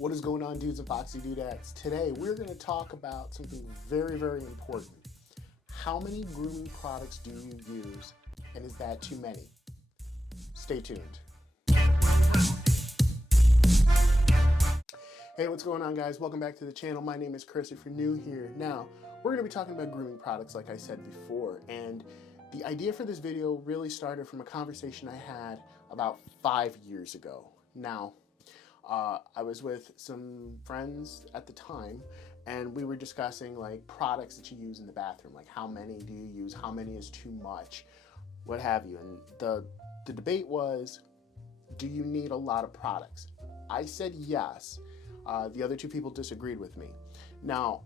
What is going on, Dudes and Foxy Dudettes? Today, we're going to talk about something very, very important. How many grooming products do you use, and is that too many? Stay tuned. Hey, what's going on, guys? Welcome back to the channel. My name is Chris, if you're new here. Now, we're going to be talking about grooming products, like I said before, and the idea for this video really started from a conversation I had about 5 years ago. Now, I was with some friends at the time, and we were discussing like products that you use in the bathroom, like how many do you use, how many is too much, what have you. And the debate was, do you need a lot of products? I said yes. The other two people disagreed with me. Now,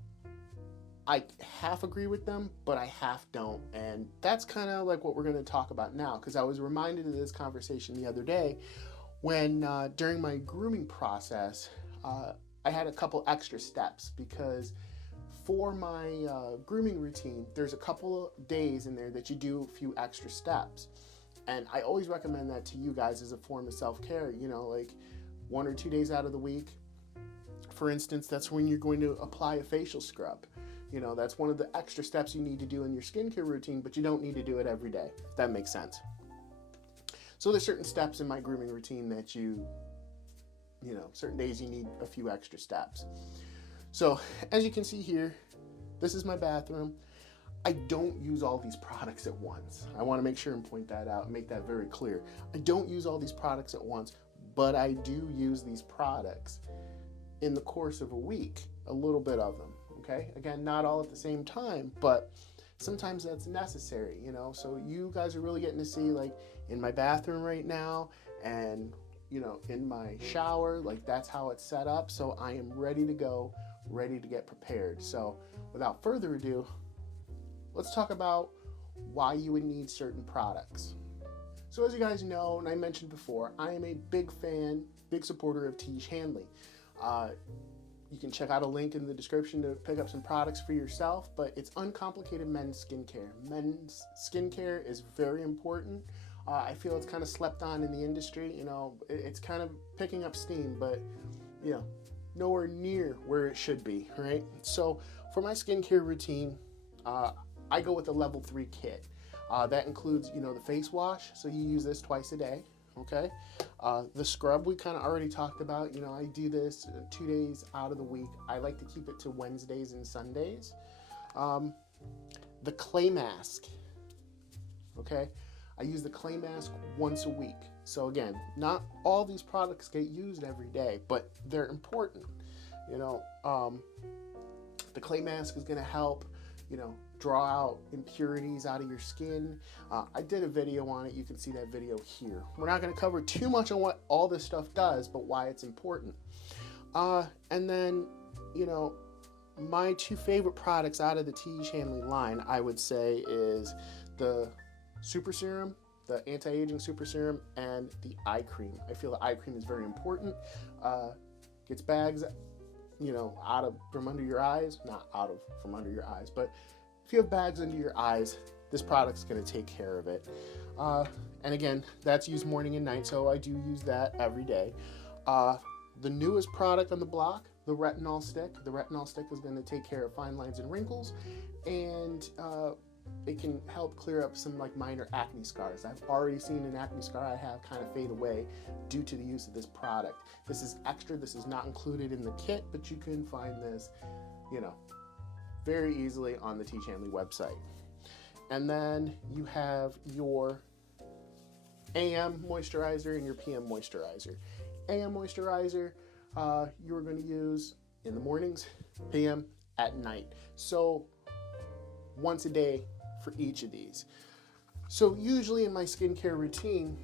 I half agree with them, but I half don't. And that's kind of like what we're going to talk about now, because I was reminded of this conversation the other day when during my grooming process, I had a couple extra steps, because for my grooming routine, there's a couple of days in there that you do a few extra steps. And I always recommend that to you guys as a form of self-care, you know, like 1 or 2 days out of the week. For instance, that's when you're going to apply a facial scrub. You know, that's one of the extra steps you need to do in your skincare routine, but you don't need to do it every day, if that makes sense. So there's certain steps in my grooming routine that you know, certain days you need a few extra steps. So as you can see here, this is my bathroom. I don't use all these products at once. I want to make sure and point that out and make that very clear. I don't use all these products at once, but I do use these products in the course of a week, a little bit of them, okay? Again, not all at the same time, but sometimes that's necessary, you know? So you guys are really getting to see, like, in my bathroom right now and, you know, in my shower, like, that's how it's set up. So I am ready to go, ready to get prepared. So without further ado, let's talk about why you would need certain products. So as you guys know, and I mentioned before, I am a big fan, big supporter of Tiege Hanley. You can check out a link in the description to pick up some products for yourself, but it's uncomplicated men's skincare. Men's skincare is very important. I feel it's kind of slept on in the industry. You know, it's kind of picking up steam, but, you know, nowhere near where it should be, right? So for my skincare routine, I go with a level 3 kit. That includes, you know, the face wash. So you use this twice a day. Okay. The scrub we kind of already talked about. You know, I do this 2 days out of the week. I like to keep it to Wednesdays and Sundays. The clay mask. Okay. I use the clay mask once a week. So again, not all these products get used every day, but they're important. You know, the clay mask is going to help, you know, draw out impurities out of your skin. I did a video on it. You can see that video here. We're not going to cover too much on what all this stuff does, but why it's important. And then, you know, my two favorite products out of the Tiege Hanley line, I would say, is the Super Serum, the anti-aging Super Serum, and the eye cream. I feel the eye cream is very important. Gets bags, you know, from under your eyes, not from under your eyes, but if you have bags under your eyes, this product's going to take care of it. And again, that's used morning and night, so I do use that every day. The newest product on the block, the retinol stick. The retinol stick is going to take care of fine lines and wrinkles, and it can help clear up some like minor acne scars. I've already seen an acne scar I have kind of fade away due to the use of this product. This is extra. This is not included in the kit, but you can find this, you know, very easily on the Tiege Hanley website. And then you have your AM moisturizer and your PM moisturizer. AM moisturizer you're going to use in the mornings, PM at night. So once a day for each of these. So usually in my skincare routine,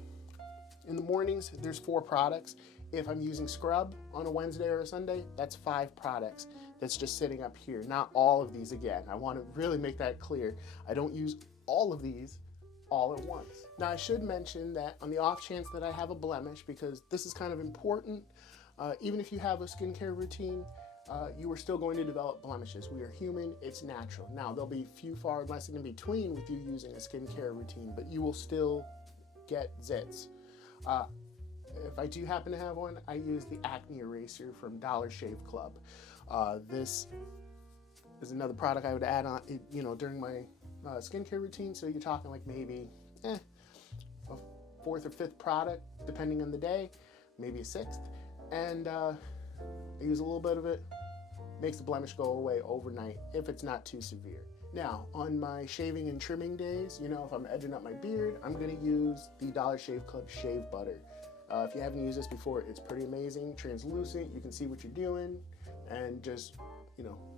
in the mornings, there's 4 products. If I'm using scrub on a Wednesday or a Sunday, that's 5 products that's just sitting up here. Not all of these again. I want to really make that clear. I don't use all of these all at once. Now I should mention that on the off chance that I have a blemish, because this is kind of important, even if you have a skincare routine, you are still going to develop blemishes. We are human, it's natural. Now there'll be few far less in between with you using a skincare routine, but you will still get zits. if I do happen to have one, I use the acne eraser from Dollar Shave Club. This is another product I would add on, during my skincare routine. So you're talking like maybe a fourth or fifth product, depending on the day, maybe a sixth. And I use a little bit of it, makes the blemish go away overnight if it's not too severe. Now, on my shaving and trimming days, if I'm edging up my beard, I'm gonna use the Dollar Shave Club Shave Butter. If you haven't used this before, it's pretty amazing. Translucent, you can see what you're doing, and just,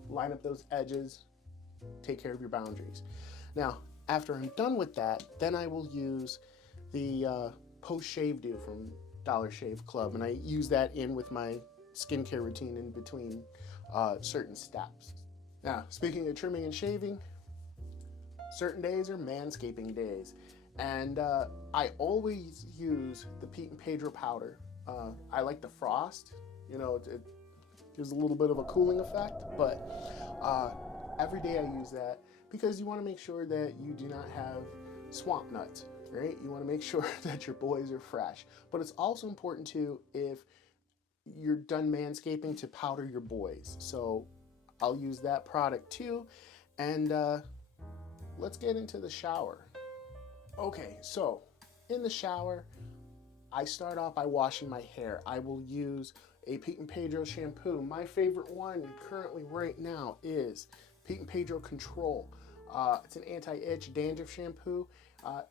line up those edges, take care of your boundaries. Now, after I'm done with that, then I will use the post-shave dew from Dollar Shave Club, and I use that in with my skincare routine in between certain steps. Now, speaking of trimming and shaving, certain days are manscaping days, and I always use the Pete Pedro powder. I like the frost, it gives a little bit of a cooling effect, but every day I use that because you want to make sure that you do not have swamp nuts, right? You want to make sure that your boys are fresh, but it's also important too if you're done manscaping to powder your boys. So I'll use that product too. And let's get into the shower. Okay, so in the shower, I start off by washing my hair. I will use a Pete Pedro shampoo. My favorite one currently right now is Pete Pedro Control. It's an anti-itch dandruff shampoo.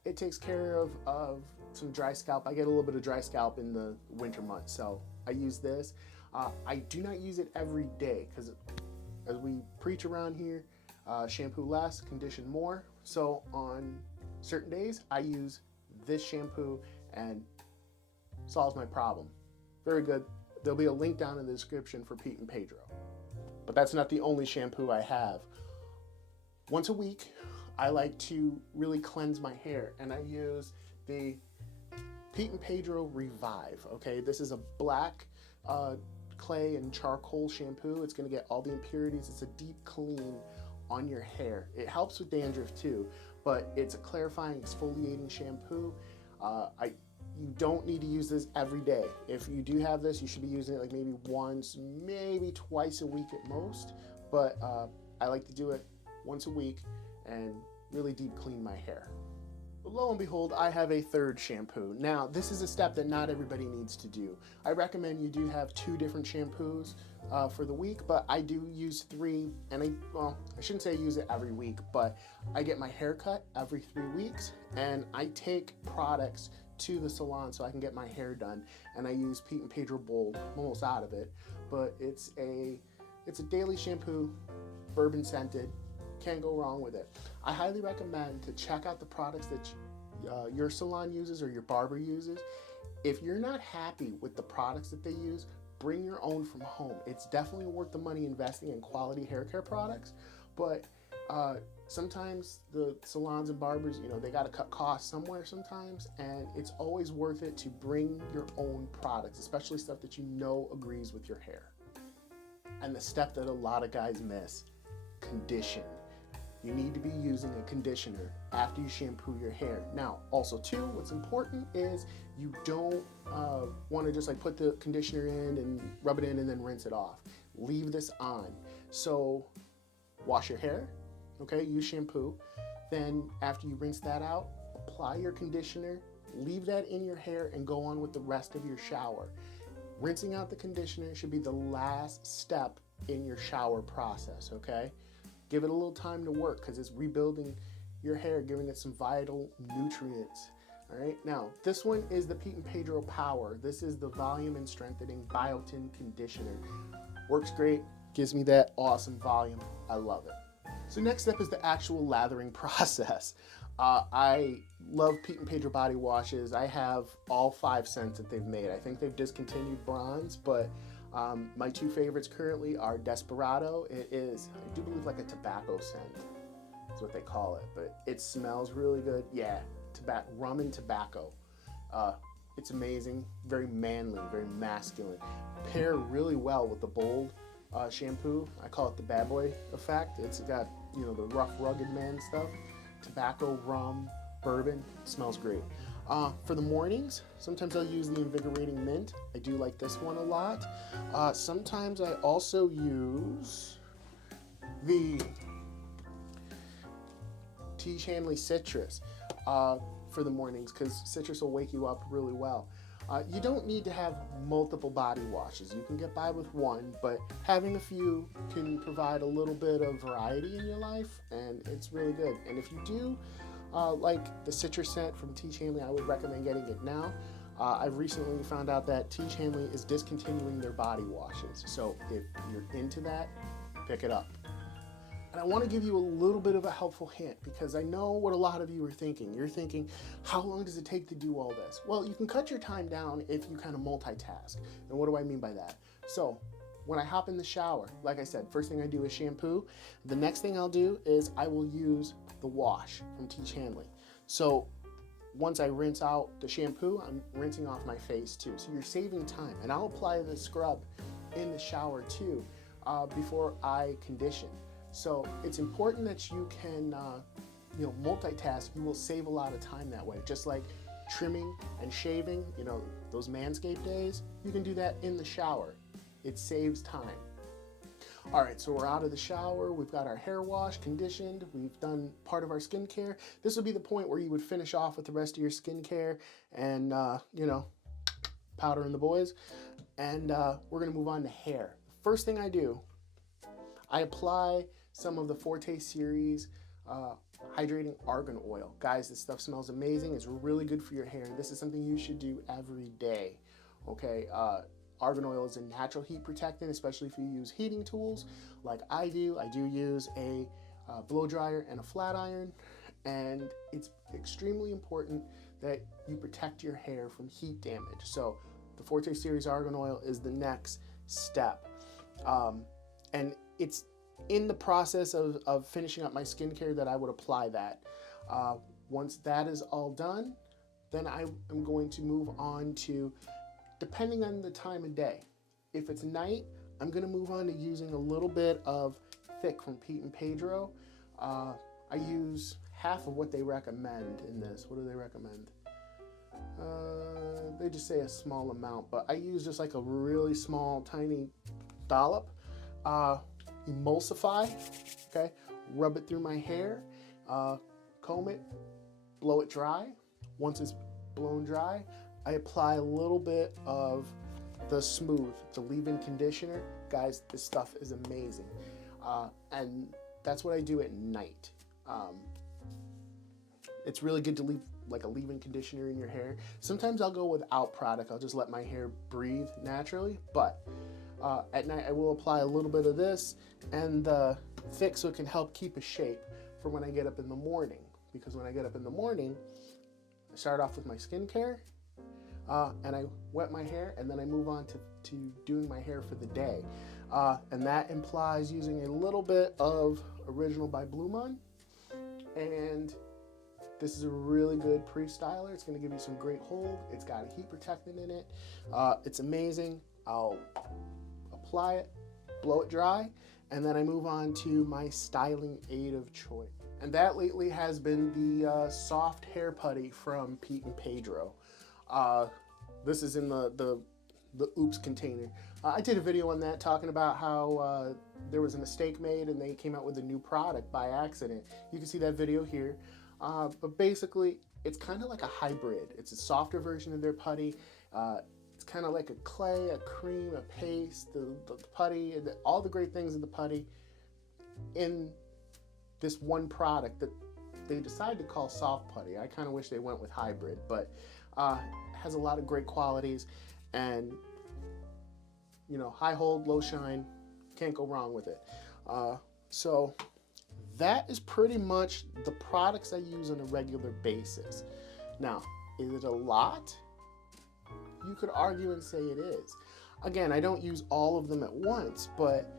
It takes care of some dry scalp. I get a little bit of dry scalp in the winter months, so I use this. I do not use it every day because, as we preach around here, shampoo less, condition more. So on certain days, I use this shampoo and solves my problem. Very good. There'll be a link down in the description for Pete and Pedro. But that's not the only shampoo I have. Once a week, I like to really cleanse my hair, and I use the Pete and Pedro Revive. Okay, this is a black clay and charcoal shampoo. It's going to get all the impurities. It's a deep clean on your hair. It helps with dandruff too, but it's a clarifying, exfoliating shampoo. You don't need to use this every day. If you do have this, you should be using it like maybe once, maybe twice a week at most. But I like to do it once a week and really deep clean my hair. But lo and behold, I have a third shampoo. Now, this is a step that not everybody needs to do. I recommend you do have 2 different shampoos for the week, but I do use 3, and I shouldn't say I use it every week, but I get my hair cut every 3 weeks, and I take products to the salon so I can get my hair done, and I use Pete and Pedro Bold. I'm almost out of it, but it's a daily shampoo, bourbon scented. Can't go wrong with it. I highly recommend to check out the products that your salon uses or your barber uses. If you're not happy with the products that they use, bring your own from home. It's definitely worth the money investing in quality hair care products, but sometimes the salons and barbers, they got to cut costs somewhere sometimes, and it's always worth it to bring your own products, especially stuff that agrees with your hair. And the step that a lot of guys miss, condition. You need to be using a conditioner after you shampoo your hair. Now, also too, what's important is you don't want to just like put the conditioner in and rub it in and then rinse it off. Leave this on. So wash your hair, okay, use shampoo. Then after you rinse that out, apply your conditioner, leave that in your hair and go on with the rest of your shower. Rinsing out the conditioner should be the last step in your shower process, okay? Give it a little time to work because it's rebuilding your hair, giving it some vital nutrients. All right, now this one is the Pete and Pedro Power. This is the volume and strengthening biotin conditioner. Works great, gives me that awesome volume. I love it. So next step is the actual lathering process. I love Pete and Pedro body washes. I have all 5 scents that they've made. I think they've discontinued bronze, but my 2 favorites currently are Desperado. It is, I do believe, like a tobacco scent. That's what they call it, but it smells really good. Yeah, rum and tobacco. It's amazing, very manly, very masculine. Pair really well with the Bold shampoo. I call it the bad boy effect. It's got, the rough, rugged man stuff. Tobacco, rum, bourbon. It smells great. For the mornings, sometimes I'll use the Invigorating Mint. I do like this one a lot. Sometimes I also use the Tiege Hanley Citrus for the mornings, because citrus will wake you up really well. You don't need to have multiple body washes. You can get by with one, but having a few can provide a little bit of variety in your life, and it's really good. And if you do like the citrus scent from Tiege Hanley, I would recommend getting it now. I've recently found out that Tiege Hanley is discontinuing their body washes, so if you're into that, pick it up. And I want to give you a little bit of a helpful hint, because I know what a lot of you are thinking. You're thinking, how long does it take to do all this? Well, you can cut your time down if you kind of multitask. And what do I mean by that? So when I hop in the shower, like I said, first thing I do is shampoo. The next thing I'll do is I will use the wash from Tiege Hanley. So once I rinse out the shampoo, I'm rinsing off my face too. So you're saving time. And I'll apply the scrub in the shower too before I condition. So it's important that you can, multitask. You will save a lot of time that way. Just like trimming and shaving, those Manscaped days, you can do that in the shower. It saves time. All right, so we're out of the shower. We've got our hair washed, conditioned. We've done part of our skincare. This would be the point where you would finish off with the rest of your skincare and, powder in the boys. And we're gonna move on to hair. First thing I do, I apply some of the Forte series hydrating argan oil. Guys, this stuff smells amazing. It's really good for your hair. This is something you should do every day, okay? Argan oil is a natural heat protectant, especially if you use heating tools like I do. I do use a blow dryer and a flat iron, and it's extremely important that you protect your hair from heat damage. So the Forte series argan oil is the next step. And it's in the process of finishing up my skincare that I would apply that. Once that is all done, then I am going to move on to, depending on the time of day. If it's night, I'm going to move on to using a little bit of Thick from Pete and Pedro. I use half of what they recommend in this. What do they recommend? They just say a small amount, but I use just like a really small, tiny dollop. Emulsify, okay? Rub it through my hair, comb it, blow it dry. Once it's blown dry, I apply a little bit of the Smooth, the leave-in conditioner. Guys, this stuff is amazing. And that's what I do at night. It's really good to leave like a leave-in conditioner in your hair. Sometimes I'll go without product. I'll just let my hair breathe naturally, but at night I will apply a little bit of this and the Thick, so it can help keep a shape for when I get up in the morning. Because when I get up in the morning, I start off with my skincare, and I wet my hair, and then I move on to doing my hair for the day. And that implies using a little bit of Original by Blue Mon. And this is a really good pre-styler. It's going to give you some great hold. It's got a heat protectant in it. It's amazing. I'll apply it, blow it dry, and then I move on to my styling aid of choice. And that lately has been the soft hair putty from Pete and Pedro. This is in the Oops container. I did a video on that talking about how there was a mistake made and they came out with a new product by accident. You can see that video here. But basically, it's kind of like a hybrid. It's a softer version of their putty. It's kind of like a clay, a cream, a paste, the putty, and all the great things in the putty in this one product that they decided to call soft putty. I kind of wish they went with hybrid, but has a lot of great qualities, and high hold, low shine, can't go wrong with it. So that is pretty much the products I use on a regular basis. Now, is it a lot? You could argue and say it is. Again, I don't use all of them at once, but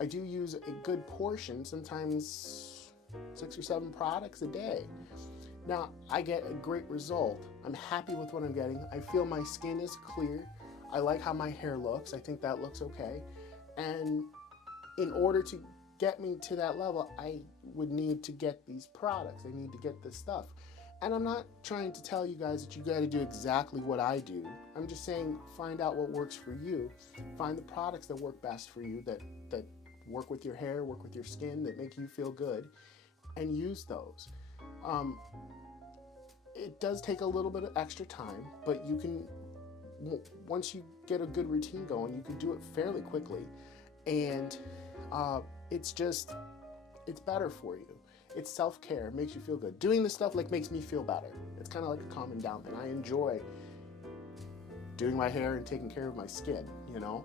I do use a good portion, sometimes 6 or 7 products a day. Now, I get a great result. I'm happy with what I'm getting. I feel my skin is clear. I like how my hair looks. I think that looks okay. And in order to get me to that level, I would need to get these products. I need to get this stuff. And I'm not trying to tell you guys that you got to do exactly what I do. I'm just saying find out what works for you. Find the products that work best for you, that work with your hair, work with your skin, that make you feel good, and use those. It does take a little bit of extra time, but you can, once you get a good routine going, you can do it fairly quickly. And it's better for you. It's self-care. It makes you feel good. Doing this stuff makes me feel better. It's kind of like a calming down thing. I enjoy doing my hair and taking care of my skin, you know?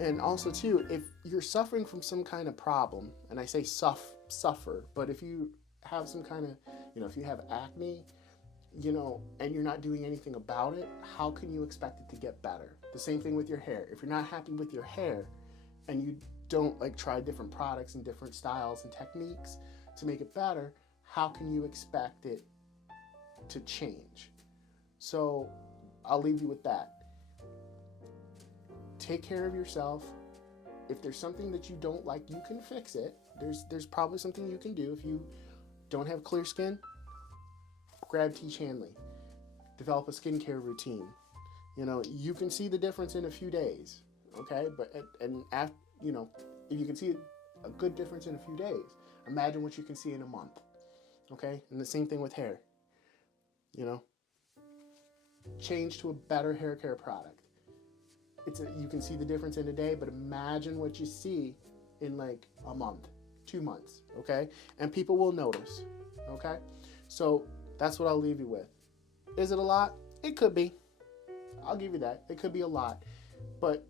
And also too, if you're suffering from some kind of problem, and I say suffer, but if you have some kind of, if you have acne, and you're not doing anything about it, how can you expect it to get better? The same thing with your hair. If you're not happy with your hair and you don't try different products and different styles and techniques to make it better, how can you expect it to change? So I'll leave you with that. Take care of yourself. If there's something that you don't like, you can fix it. There's probably something you can do. If you don't have clear skin, grab Tiege Hanley. Develop a skincare routine. You can see the difference in a few days, okay? If you can see a good difference in a few days, imagine what you can see in a month, okay? And the same thing with hair, change to a better hair care product. You can see the difference in a day, but imagine what you see in a month, 2 months, okay? And people will notice, okay? So that's what I'll leave you with. Is it a lot? It could be. I'll give you that. It could be a lot, but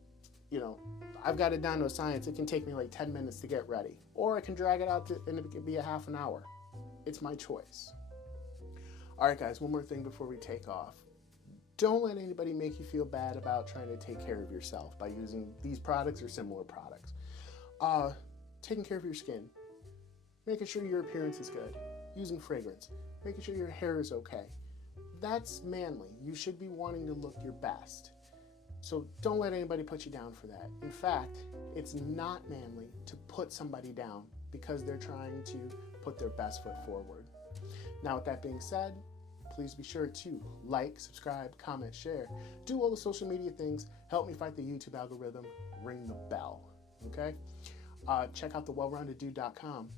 I've got it down to a science. It can take me 10 minutes to get ready, or I can drag it out and it could be a half an hour. It's my choice. All right, guys, one more thing before we take off. Don't let anybody make you feel bad about trying to take care of yourself by using these products or similar products. Taking care of your skin, making sure your appearance is good, using fragrance, making sure your hair is okay. That's manly. You should be wanting to look your best. So don't let anybody put you down for that. In fact, it's not manly to put somebody down because they're trying to put their best foot forward. Now, with that being said, please be sure to like, subscribe, comment, share, do all the social media things, help me fight the YouTube algorithm, ring the bell, okay? Check out the wellroundeddude.com.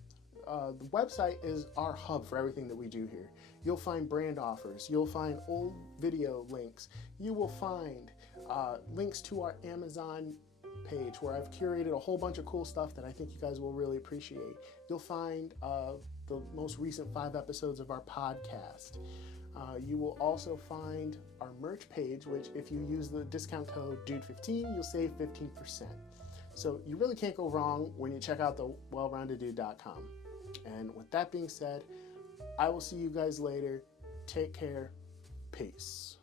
The website is our hub for everything that we do here. You'll find brand offers, you'll find old video links, you will find links to our Amazon page where I've curated a whole bunch of cool stuff that I think you guys will really appreciate. You'll find the most recent 5 episodes of our podcast. You will also find our merch page, which if you use the discount code DUDE15, you'll save 15%. So you really can't go wrong when you check out the wellroundeddude.com. And with that being said, I will see you guys later. Take care. Peace.